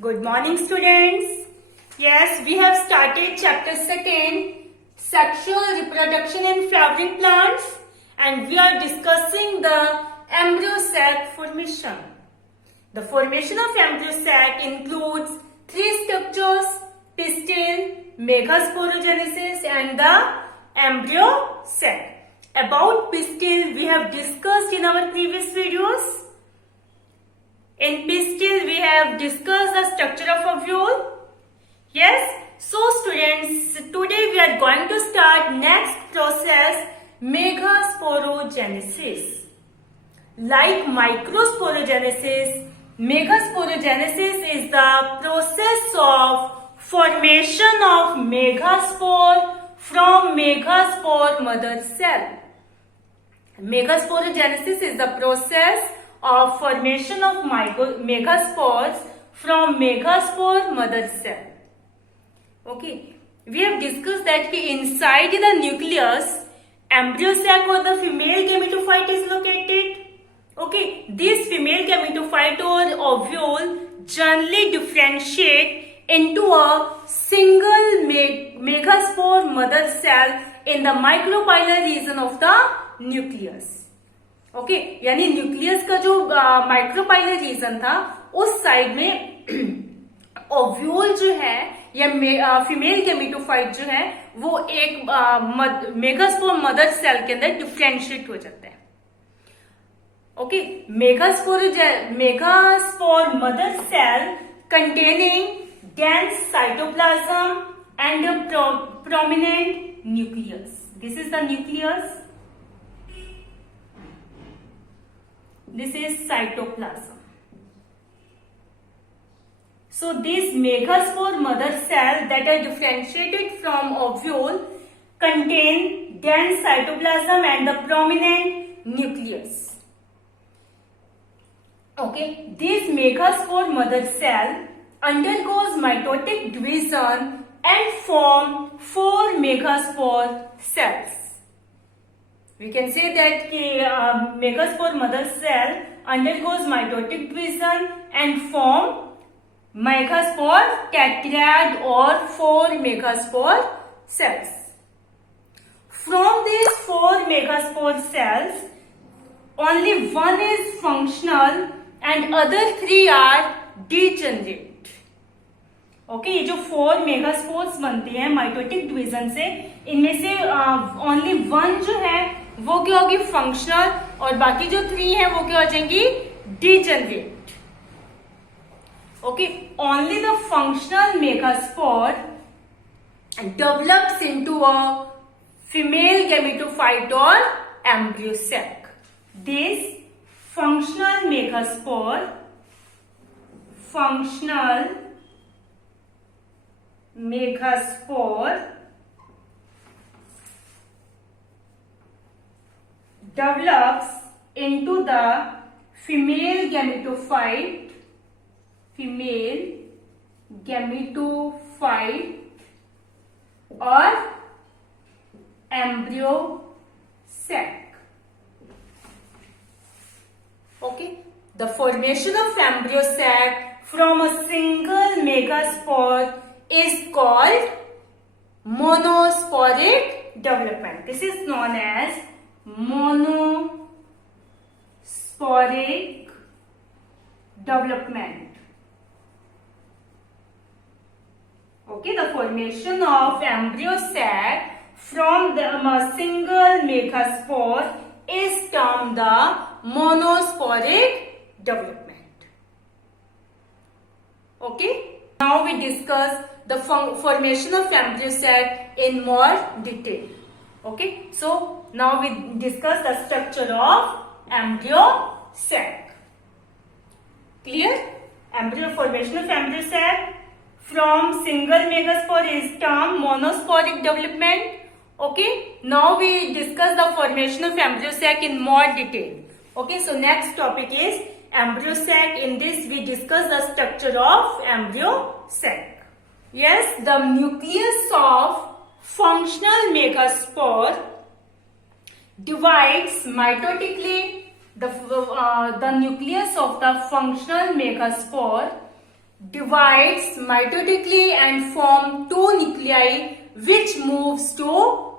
Good morning, students. Yes, we have started chapter 2, sexual reproduction in flowering plants, and we are discussing the embryo sac formation. The formation of embryo sac includes three structures: pistil, megasporogenesis, and the embryo sac. About pistil, we have discussed in our previous videos. In pistil, we have discussed the structure of ovule. Yes, so students, today we are going to start next process, megasporogenesis. Like microsporogenesis, megasporogenesis is the process of formation of megaspore from megaspore mother cell. Megasporogenesis is the process of formation of megaspores from megaspore mother cell. Okay, we have discussed that inside the nucleus, embryo sac or the female gametophyte is located. Okay, this female gametophyte or ovule generally differentiate into a single megaspore mother cell in the micropylar region of the nucleus. Okay यानी nucleus का जो micropylar reason था उस side में ovule जो है या female gametophyte जो है वो एक मेगास्पोर मदर सेल के अंदर डिफ्रेंशिएट हो जाता है. Okay, megaspore mother cell containing dense cytoplasm and a prominent nucleus. This is the nucleus. This is cytoplasm. So these megaspore mother cell that are differentiated from ovule contain dense cytoplasm and the prominent nucleus. Okay, this megaspore mother cell undergoes mitotic division and form 4 megaspore cells. We can say that megaspore mother cell undergoes mitotic division and form megaspore tetrad or 4 megaspore cells. From these 4 megaspore cells, only one is functional and other 3 are degenerate. Okay, ये जो 4 megaspores बनते हैं mitotic division से, इनमें से only one जो है वो क्या होगी, फंक्शनल, और बाकी जो 3 है वो क्या हो जाएंगी, degenerate. Okay, only the functional megaspore develops into a female gametophyte और embryo sac. This functional megaspore develops into the female gametophyte or embryo sac. Okay, the formation of embryo sac from a single megaspore is called monosporic development. This is known as monosporic development. Okay, the formation of embryo sac from a single megaspore is termed the monosporic development. Okay, now we discuss the formation of embryo sac in more detail. Okay, so now we discuss the structure of embryo sac. Clear? Formation of embryo sac from single megaspore is termed monosporic development. Okay, now we discuss the formation of embryo sac in more detail. Okay, so next topic is embryo sac. In this we discuss the structure of embryo sac. Yes, the nucleus of functional megaspore divides mitotically. The nucleus of the functional megaspore divides mitotically and form two nuclei which moves to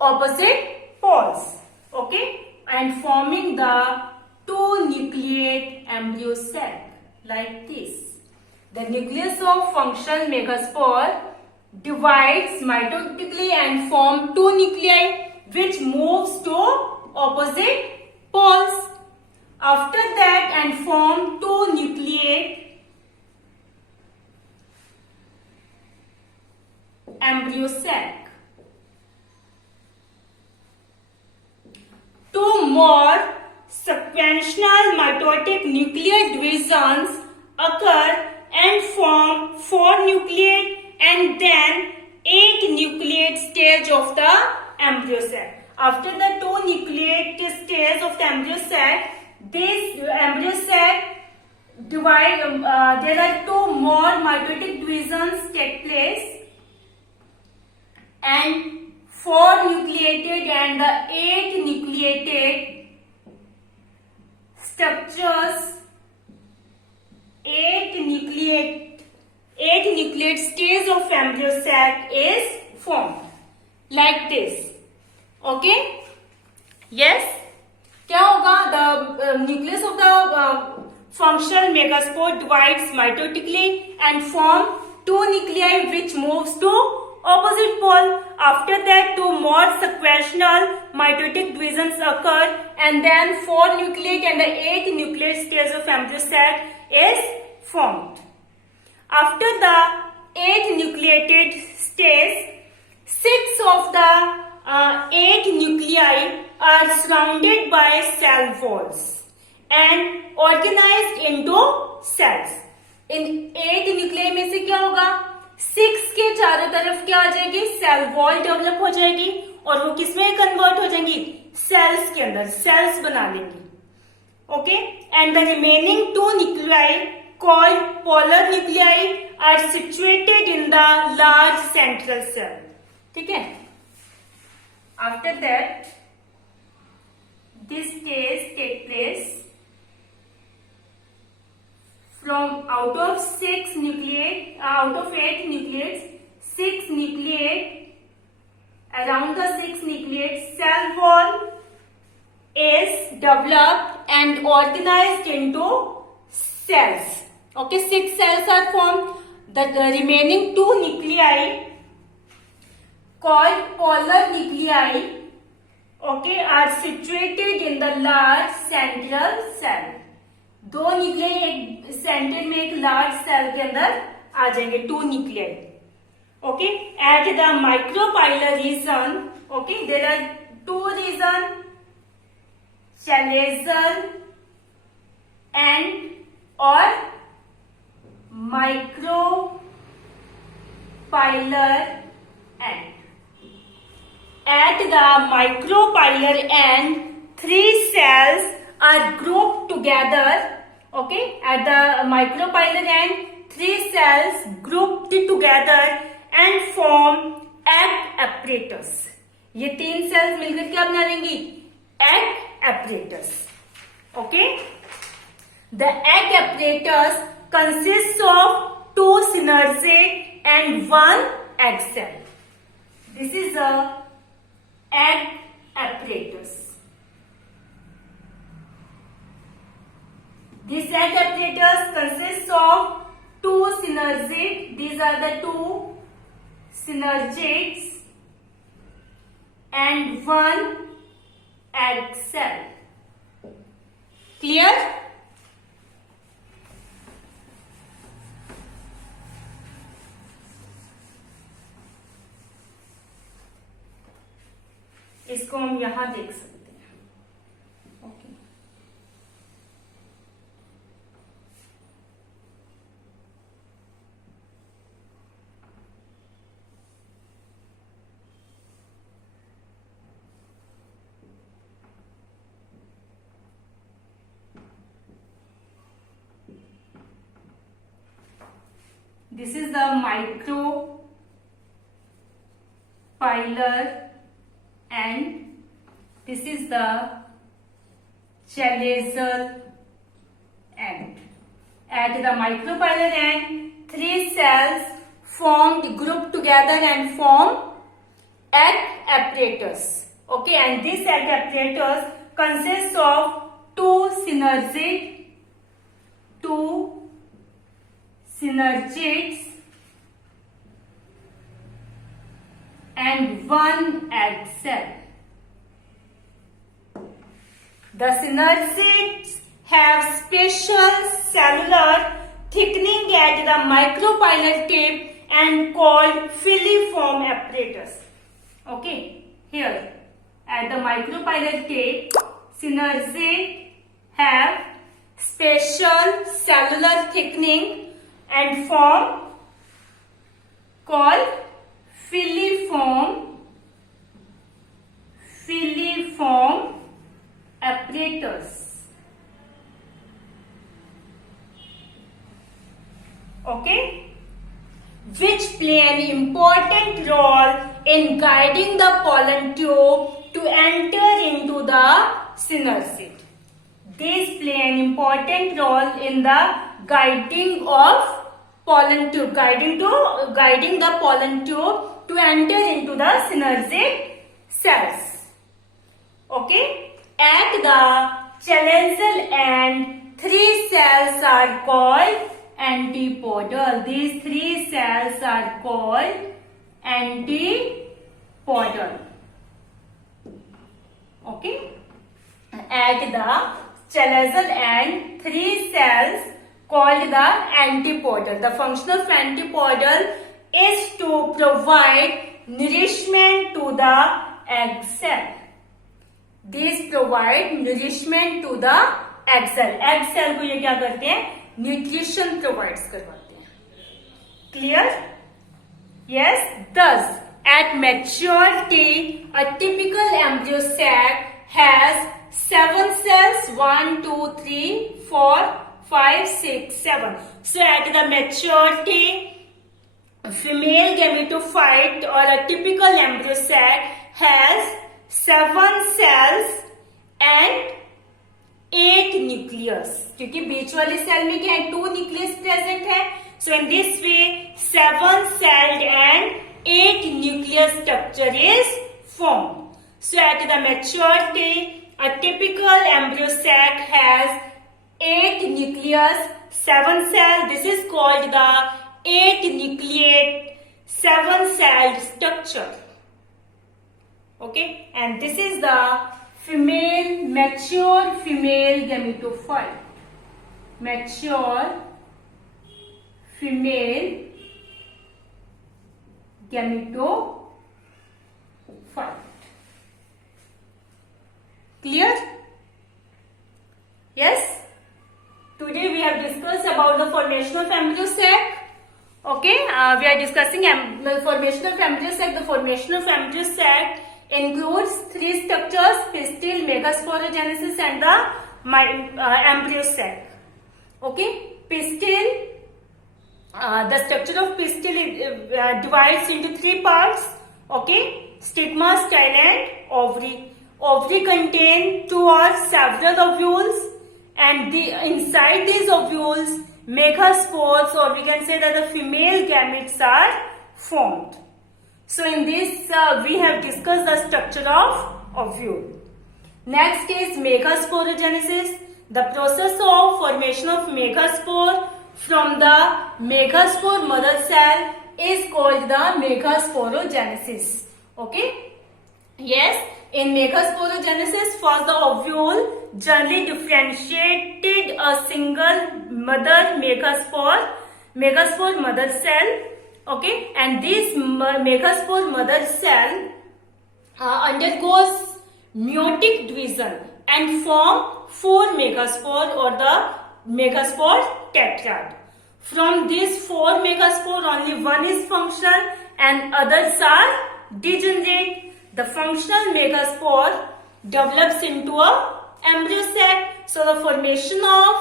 opposite poles. Okay, and forming the two nucleate embryo sac like this. The nucleus of functional megaspore divides mitotically and form two nuclei which moves to opposite poles. After that, and form two nucleate embryo sac. Two more sequential mitotic nuclear divisions occur and form four nucleate and then 8 nucleate stage of the embryo sac. After the two nucleate stage of the embryo sac, this embryo sac divide. There are two more mitotic divisions take place, and 4 nucleated and the 8 nucleated structures, 8 nucleate stage of embryo sac is formed like this. Okay? Yes? क्या होगा? The nucleus of the functional megaspore divides mitotically and form two nuclei which moves to opposite pole. After that, two more sequential mitotic divisions occur and then 4 nucleate and the 8 nucleate stage of embryo sac is formed. After the 8 nucleated stage, 6 of the 8 nuclei are surrounded by cell walls and organized into cells. In 8 nuclei में से क्या होगा? 6 के चारों तरफ क्या आ जाएगी? Cell wall develop हो जाएगी और वो किसमें कन्वर्ट हो जाएंगी? सेल्स के अंदर, सेल्स बना लेंगी. Okay, and the remaining two nuclei called polar nuclei are situated in the large central cell. ठीक है. After that this stage take place from out of 8 nucleates, 6 nucleate, around the 6 nucleate cell wall is developed and organized into cells. Okay, 6 cells are formed. The remaining 2 nuclei called polar nuclei, okay, are situated in the large central cell. दो nuclei एक centre में एक large cell के अंदर आ जाएंगे, 2 nuclei. Okay, at the micropylar region, okay, there are 2 region, chalazal end और micropylar end. At the micropylar end 3 cells are grouped together. Okay, at the micropylar end 3 cells grouped together and form egg apparatus. ये 3 cells मिलकर क्या बना लेंगी? Egg apparatus. Okay, the egg apparatus consists of 2 synergate and 1 egg cell. This is a egg apparatus. This egg apparatus consists of 2 synergates. These are the 2 synergates and 1 egg cell. Clear? इसको हम यहां देख सकते हैं. Okay, this is the micropylar and this is the chalazal end. At the micropylar end three cells formed group together and form egg apparatus. Okay, and this egg apparatus consists of two synergids and one egg cell. The synergids have special cellular thickening at the micropylar tip and called filiform apparatus. Okay, here at the micropylar tip, synergid have special cellular thickening and form called filiform apparatus. Okay, which play an important role in guiding the pollen tube to enter into the synergid. These play an important role in the guiding of pollen tube, guiding the pollen tube to enter into the synergid cells. Okay, at the chalazal end, three cells are called antipodal. These three cells are called antipodal. Okay, at the chalazal end, three cells called the antipodal. The function of antipodal is to provide nourishment to the egg cell. These provide nourishment to the egg cell. Egg cell को ये क्या करते हैं? Nutrition provides करवाते हैं. Clear? Yes. Thus, at maturity, a typical embryo sac has 7 cells. 1, 2, 3, 4, 5, 6, 7. So at the maturity, female gametophyte or a typical embryo sac has 7 cells and 8 nucleus. क्योंकि बीच वाले cell में क्या है? 2 nucleus present है. So in this way, 7 celled and 8 nucleus structure is formed. So at the maturity, a typical embryo sac has 8 nucleus, 7 cell. This is called the 8 nucleate 7 celled structure. Okay, and this is the mature female gametophyte. Mature female gametophyte. Clear? Yes? Today we have discussed about the formation of embryo sac. Okay, we are discussing the formation of embryo sac. The formation of embryo sac includes 3 structures: pistil, megasporogenesis, and the embryo sac. Okay, pistil. The structure of pistil divides into 3 parts. Okay, stigma, style, and ovary. Ovary contain 2 or several ovules, and inside these ovules, megaspores, or we can say that the female gametes are formed. So in this, we have discussed the structure of ovule. Next is megasporogenesis. The process of formation of megaspore from the megaspore mother cell is called the megasporogenesis. Okay? Yes, in megasporogenesis, first the ovule generally differentiated a single mother megaspore mother cell. Okay, and this megaspore mother cell undergoes meiotic division and form 4 megaspore or the megaspore tetrad. From these 4 megaspore, only one is functional and others are degenerate. The functional megaspore develops into a embryo sac. So the formation of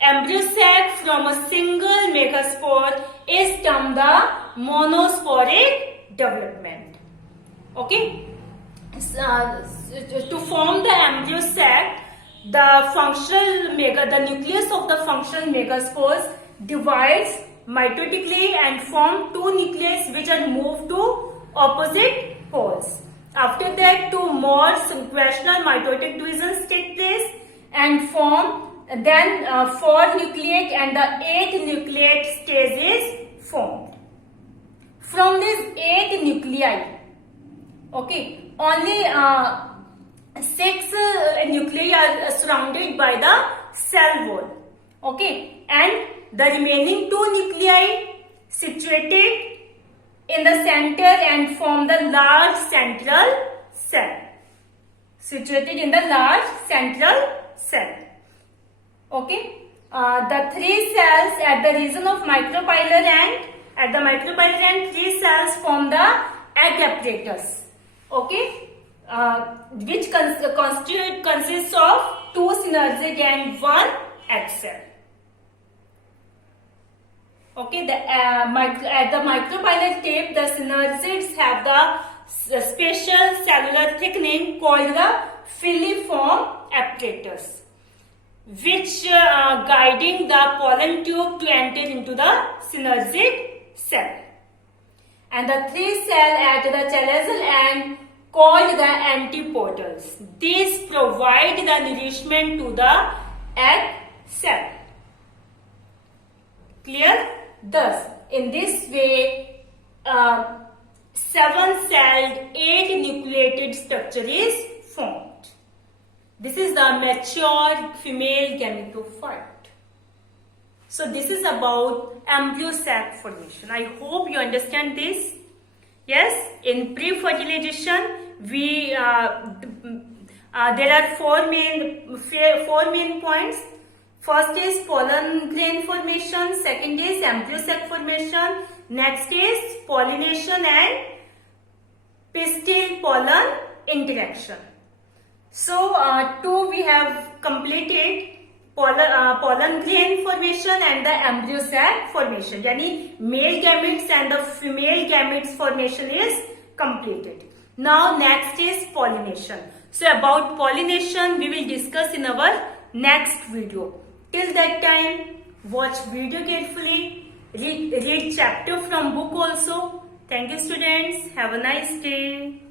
embryo sac from a single megaspore is termed the monosporic development. Okay. To form the embryo sac, the nucleus of the functional megaspores divides mitotically and form two nuclei which are moved to opposite poles. After that, two more sequential mitotic divisions take place and form then 4 nucleate and the 8 nucleate stage is formed. From these 8 nuclei, okay, only 6 nuclei are surrounded by the cell wall, okay, and the remaining 2 nuclei situated in the center and form the large central cell. Situated in the large central cell. Okay. The 3 cells at the region of micropylar end. At the micropylar end, 3 cells form the egg apparatus. Okay. Which consists of 2 synergid and 1 egg cell. Okay, at the micropylar tip, the synergids have the special cellular thickening called the filiform apparatus, which guiding the pollen tube to enter into the synergid cell. And the 3 cells at the chalazal end called the antipodals. These provide the nourishment to the egg cell. Clear? Thus, in this way, 7-celled, 8 nucleated structure is formed. This is the mature female gametophyte. So this is about embryo sac formation. I hope you understand this. Yes, in pre-fertilization, there are four main points. First is pollen grain formation, second is embryo sac formation, next is pollination and pistil pollen interaction. So, 2 we have completed pollen grain formation and the embryo sac formation. Yani male gametes and the female gametes formation is completed. Now next is pollination. So about pollination we will discuss in our next video. Till that time, watch video carefully, read chapter from book also. Thank you students. Have a nice day.